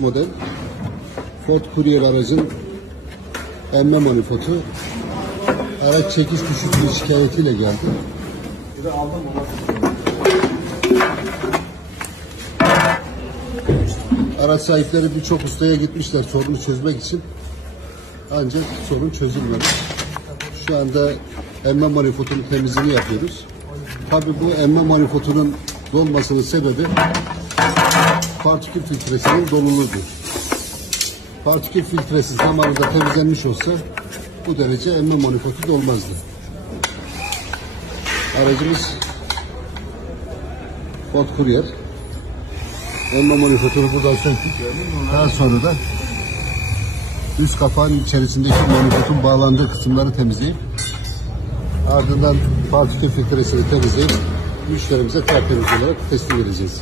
model Ford Courier aracın emme manifoldu. Araç çekiş düşüklüğü şikayetiyle geldi. Araç sahipleri birçok ustaya gitmişler sorunu çözmek için. Ancak sorun çözülmedi. Şu anda emme manifoldunun temizliğini yapıyoruz. Tabii bu emme manifoldunun dolmasının sebebi partikül filtresinin doluluğudur. Partikül filtresi zamanında temizlenmiş olsa bu derece emme manifoldu dolmazdı. Aracımız Ford Courier. Emme manifoldunu buradan söktük. Daha sonra da üst kapağın içerisindeki manifoldun bağlandığı kısımları temizleyip ardından partikül filtresini temizleyip müşterimize tertemiz olarak teslim edeceğiz.